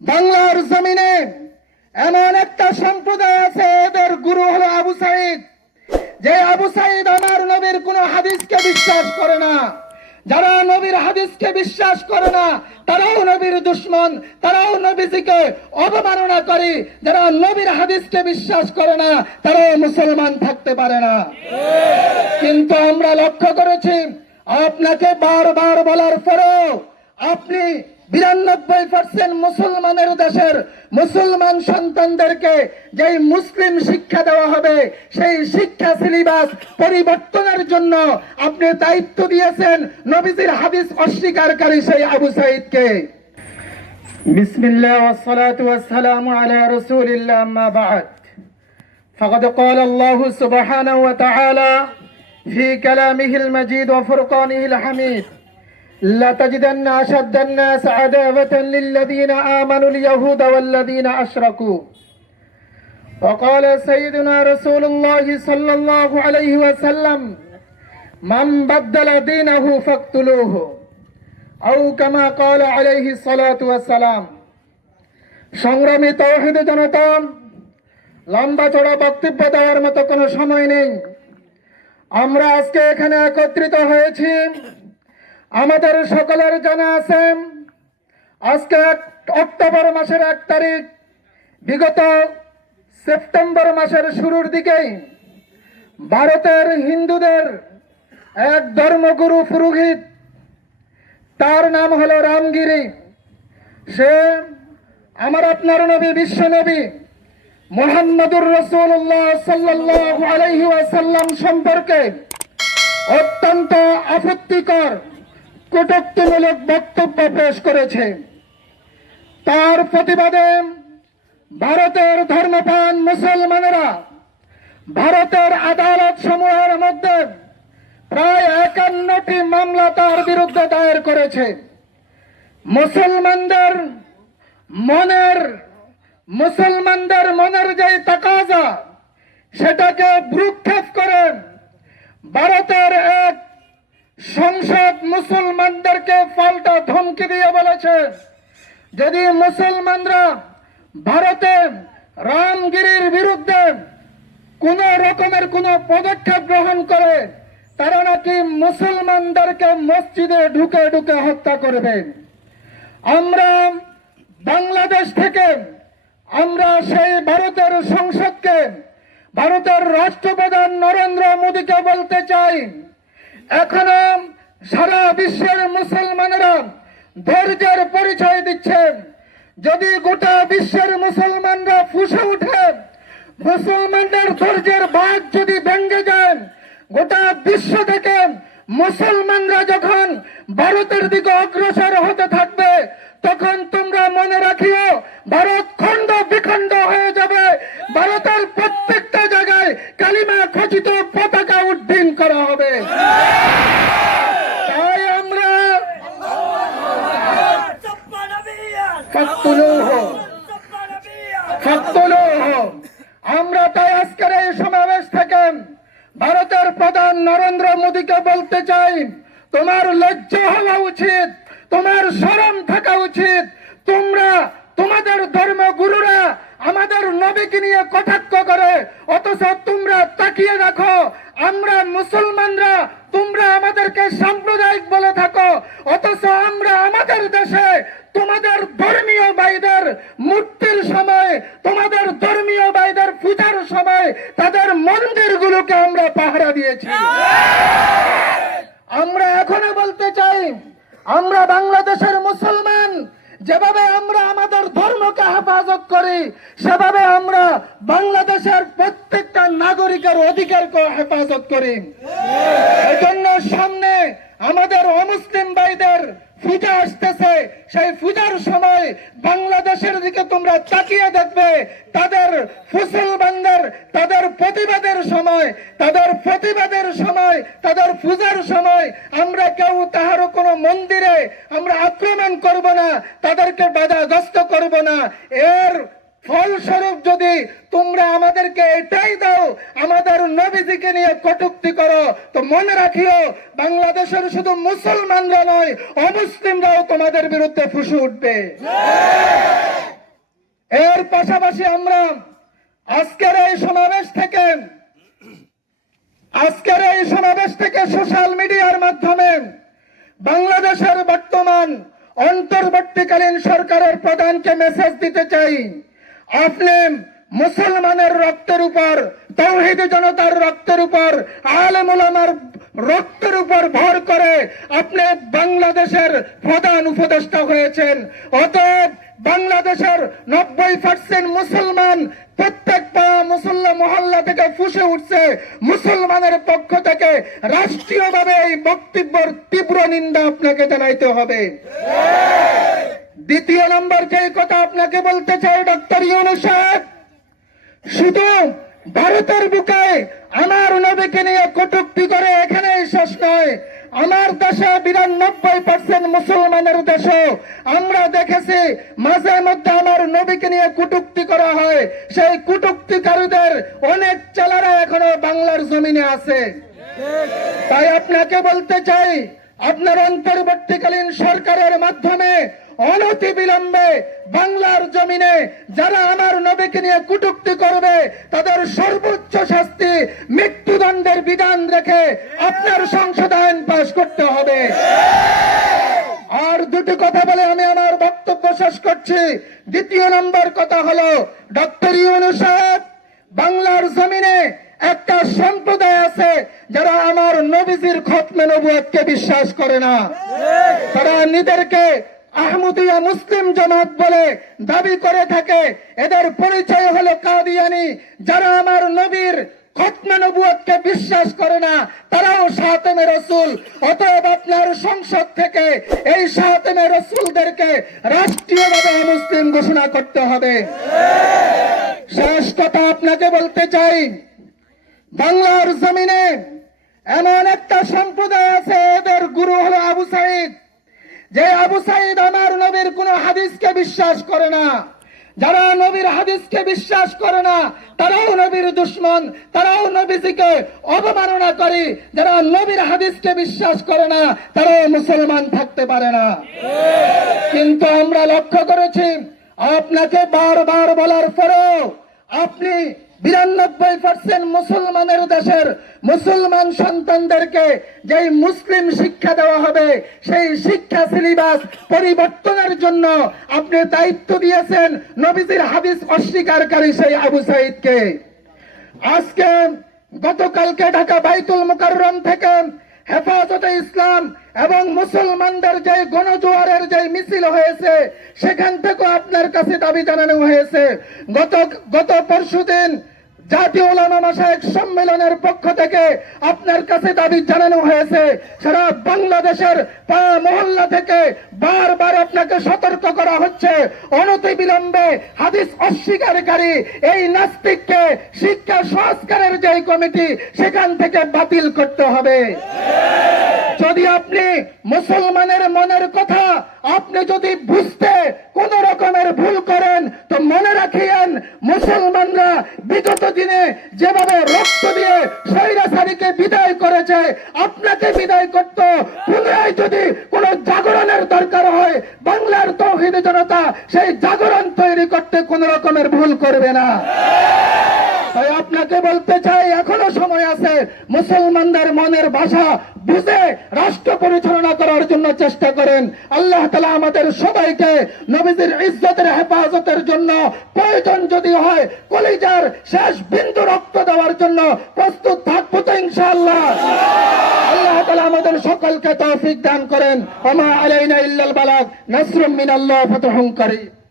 বাংলার জমিনে এমন একটা সম্প্রদায় আছে, এদের গুরু হলো আবু সাইদ। যে আবু সাইদ আমার নবীর কোন হাদিসকে বিশ্বাস করে না। যারা নবীর হাদিসকে বিশ্বাস করে না, তারাও নবীর দুশ্মন, তারাও নবীজিকে অবমাননা করে। যারা নবীর হাদিসকে বিশ্বাস করে না, তারাও মুসলমান থাকতে পারে না। কিন্তু আমরা লক্ষ্য করেছি, আপনাকে বারবার বলার পরেও আপনি বিরানব্বই পার্সেন্ট মুসলমানের দেশের মুসলমান সন্তানদেরকে যেই মুসলিম শিক্ষা দেওয়া হবে সেই শিক্ষা সিলেবাস পরিবর্তনের জন্য আপনি দায়িত্ব দিয়েছেন নবীজির হাদিস অস্বীকারী সেই আবু সাইদকে بسم الله والصلاة والسلام على رسول الله أما بعد فقد قال الله سبحانه وتعالى في كلامه المجيد وفرقانه الحميد لتجدن أشد الناس عداوة للذين آمنوا اليهود والذين أشركوا وقال سيدنا رسول الله صلى الله عليه وسلم من بدل دينه فاقتلوه أو كما قال عليه الصلاة والسلام সংগ্রামী তৌহিদ জনতা লম্বা চড়া বক্তব্য দেওয়ার মতো কোনো সময় নেই আমরা আজকে এখানে একত্রিত হয়েছি আমাদের সকলের জানা আছে, আজকে অক্টোবর মাসের এক তারিখ, বিগত সেপ্টেম্বর মাসের শুরুর দিকেই ভারতের হিন্দুদের এক ধর্মগুরু পুরোহিত, তার নাম হলো রামগিরি। সে আমার আপনার নবী, বিশ্ব নবী, মোহাম্মদুর রসুল্লাহ সাল্লাহ আলাইহি ওয়াসাল্লাম সম্পর্কে অত্যন্ত আপত্তিকর কটুক্তিমূলক বক্তব্য পেশ করেছে। তার প্রতিবাদে ভারতের ধর্মপ্রাণ মুসলমানেরা ভারতের আদালত সমূহের মধ্যে প্রায় একান্নটি মামলা তার বিরুদ্ধে দায়ের করেছে। মুসলমানদের মনের মুসলমানদের মনের যে তাকাজা, সেটাকে ভ্রুক্ষেপ করে ভারতের এক সংসদ মুসলমানদেরকে পাল্টা ধমকি দিয়ে বলেছে। যদি মুসলমানরা ভারতে রামগিরির বিরুদ্ধে কোন রকমের কোন পদক্ষেপ গ্রহণ করে, তারা নাকি মুসলমানদেরকে মসজিদে ঢুকে ঢুকে হত্যা করবে। আমরা বাংলাদেশ থেকে, আমরা সেই ভারতের সংসদকে, ভারতের রাষ্ট্রপ্রধান নরেন্দ্র মোদীকে বলতে চাই এখনও সারা বিশ্বের মুসলমানেরা ধৈর্যের পরিচয় দিচ্ছেন। যদি গোটা বিশ্বের মুসলমানরা ফুসে উঠে মুসলমানদের ধৈর্যের বাঘ যদি ভেঙে যান গোটা বিশ্ব থেকে মুসলমানরা যখন ভারতের আমরা তাই আজকের এই সমাবেশ থেকে ভারতের প্রধান নরেন্দ্র মোদীকে বলতে চাই, তোমার লজ্জা হওয়া উচিত, তোমার শরম থাকা উচিত, তোমরা তোমাদের ধর্ম গুরুরা আমাদের নবীকে নিয়ে কটাক্ষ করে, অথচ তোমরা তাকিয়ে রাখো আমরা মুসলমানরা, তোমরা আমাদেরকে সাম্প্রদায়িক বলে থাকো, অথচ আমরা আমাদের দেশে তোমাদের ধর্মীয় ভাইদের মূর্তির সময়, তোমাদের ধর্মীয় ভাইদের পূজার সময়, তাদের মন্দিরগুলোকে আমরা পাহারা দিয়েছি। আমরা এখনও বলতে চাই, আমরা বাংলাদেশের মুসলমান, যেভাবে আমরা আমাদের ধর্মকে হেফাজত করি, সেভাবে আমরা বাংলাদেশের প্রত্যেকটা নাগরিকের অধিকারকে হেফাজত করি। এজন্য সামনে আমাদের অমুসলিম ভাইদের পূজা আসতেছে। সেই পূজার সময় বাংলাদেশের দিকে তোমরা তাকিয়ে দেখবে, তাদের মুসলমানদের তাদের প্রতিবাদের সময়, তাদের প্রতিবাদের সময়, তাদের পূজার সময় আমরা কেউ তাহারও কোনো মন্দিরে আমরা আক্রমণ করব না, তাদেরকে বাধাগ্রস্ত করব না। এর ফলস্বরূপ যদি তোমরা আমাদেরকে এটাই দাও, আমাদের নবীজিকে নিয়ে কটুক্তি করো, তো মনে রাখিও, বাংলাদেশের শুধু মুসলমানরা নয়, অমুসলিমরাও তোমাদের বিরুদ্ধে ফুসে উঠবে। এর পাশাপাশি আমরা আজকের এই সমাবেশ থেকে, আজকের এই সমাবেশ থেকে সোশ্যাল মিডিয়ার মাধ্যমে বাংলাদেশের বর্তমান অন্তর্বর্তীকালীন সরকারের প্রধানকে মেসেজ দিতে চাই। আপনি মুসলমানের রক্তের উপর, তৌহিদ জনতার রক্তের উপর, আলেম ওলামার রক্তের উপর ভর করে আপনি বাংলাদেশের প্রধান উপদেষ্টা হয়েছেন। অতএব বাংলাদেশের নব্বই পার্সেন্ট মুসলমান প্রত্যেক পাড়া মুসল্লা মহল্লা থেকে ফুসে উঠছে। মুসলমানের পক্ষ থেকে রাষ্ট্রীয়ভাবে এই বক্তব্যের তীব্র নিন্দা আপনাকে জানাইতে হবে। দ্বিতীয় নম্বর যে কথা আপনাকে বলতে চাই, ডক্টর ইউনুস সাহেব। শুধু ভারতের বুকে আমার নবীকে নিয়ে কটুক্তি করে এখানেই শেষ নয়, আমার দেশে বিরানব্বই পার্সেন্ট মুসলমানের দেশে আমরা দেখেছি মাঝে মধ্যে আমার নবীকে নিয়ে কটুক্তি করা হয়। সেই কটুক্তিকারীদের অনেক চেলারা এখনও বাংলার জমিনে আছে। তাই আপনাকে বলতে চাই, আপনার অন্তর্বর্তীকালীন সরকারের মাধ্যমে অনতি বিলম্বে বাংলার জমিনে যারা আমার নবীকে নিয়ে কুটুক্তি করবে, তাদের সর্বোচ্চ শাস্তি মৃত্যুদণ্ডের বিধান রেখে আপনার আইন পাশ করতে হবে। আর দুটি কথা বলে আমি আমার বক্তব্য শেষ করছি। দ্বিতীয় নম্বর কথা হলো, ডক্টর ইউনুস সাহেব, বাংলার জমিনে একটা সম্প্রদায় আছে যারা আমার নবীজির খতমে নবুয়তকে বিশ্বাস করে না। তারা নিজেদেরকে আহমদিয়া মুসলিম জামাত বলে দাবি করে থাকে। এদের পরিচয় হলো কাদিয়ানি, যারা আমার নবীর নবুয়তকে বিশ্বাস করে না, তারাও সাতেমে রসুল। অতএব আপনার সংসদ থেকে এই সাতেমে রসুলদেরকে রাষ্ট্রীয়ভাবে মুসলিম ঘোষণা করতে হবে। শেষ কথা আপনাকে বলতে চাই, বাংলার জমিনে এমন একটা সম্প্রদায় আছে, এদের গুরু হলো আবু সাইদ। যে আবু সাইদ আমার নবীর কোন হাদিসকে বিশ্বাস করে না, যারা নবীর হাদিসকে বিশ্বাস করে না, তারাও নবীর দুশ্মন, তারাও নবীজিকে অবমাননা করে। যারা নবীর হাদিসকে বিশ্বাস করে না, তারাও মুসলমান থাকতে পারে না। কিন্তু আমরা লক্ষ্য করেছি, আপনাকে বারবার বলার পরেও আপনি বিরানব্বই পার্সেন্ট মুসলমানের দেশের মুসলমান সন্তানদেরকে যেই মুসলিম শিক্ষা দেওয়া হবে, সেই শিক্ষা সিলেবাস পরিবর্তনের জন্য আপনি দায়িত্ব দিয়েছেন নবীজির হাদিস অস্বীকারী সেই আবু সাইদকে আজকে গতকালকে ঢাকা বাইতুল মুকাররম থেকে হেফাজতে ইসলাম এবং মুসলমানদের যে গণজোয়ারের যে মিছিল হয়েছে, সেখান থেকে আপনার কাছে দাবি জানানো হয়েছে। গত গত পরশুদিন জাতীয় ওলামা মাসায়ক সম্মেলনের পক্ষ থেকে আপনার কাছে দাবি জানানো হয়েছে, সারা বাংলাদেশের মহল্লা থেকে বারবার আপনাকে সতর্ক করা হচ্ছে। অনতি বিলম্বে হাদিস অস্বীকারী এই নাস্তিককে শিক্ষা সংস্কারের যে কমিটি, সেখান থেকে বাতিল করতে হবে। যদি আপনি মুসলমানের মনের কথা আপনি যদি বুঝতে কোন রকমের ভুল করেন, তো মনে রাখিয়েন, মুসলমানরা বিগত দিনে যেভাবে রক্ত দিয়ে স্বৈরাচারীকে বিদায় করেছে, আপনাকে বিদায় করত। পুনরায় যদি কোন জাগরণের দরকার হয়, বাংলার তৌহিদ জনতা সেই জাগরণ তৈরি করতে কোন রকমের ভুল করবে না। তাই আপনাকে বলতে চাই, এখনও সময় আছে মুসলমানদের মনের ভাষা বুঝে রাষ্ট্র পরিচালনা করার জন্য চেষ্টা করেন। আল্লাহ তালা আমাদের সবাইকে নবীজির ইজ্জতের হেফাজতের জন্য প্রয়োজন যদি হয়, কলিজার শেষ বিন্দু রক্ত দেওয়ার জন্য প্রস্তুত থাকব তো ইনশাআল্লাহ। আল্লাহ তালা আমাদের সকলকে তৌফিক দান করেন। ওমা আলাইনা ইল্লাল বালাগ, নাসরুম মিনাল্লাহ ফাতহুম করিম।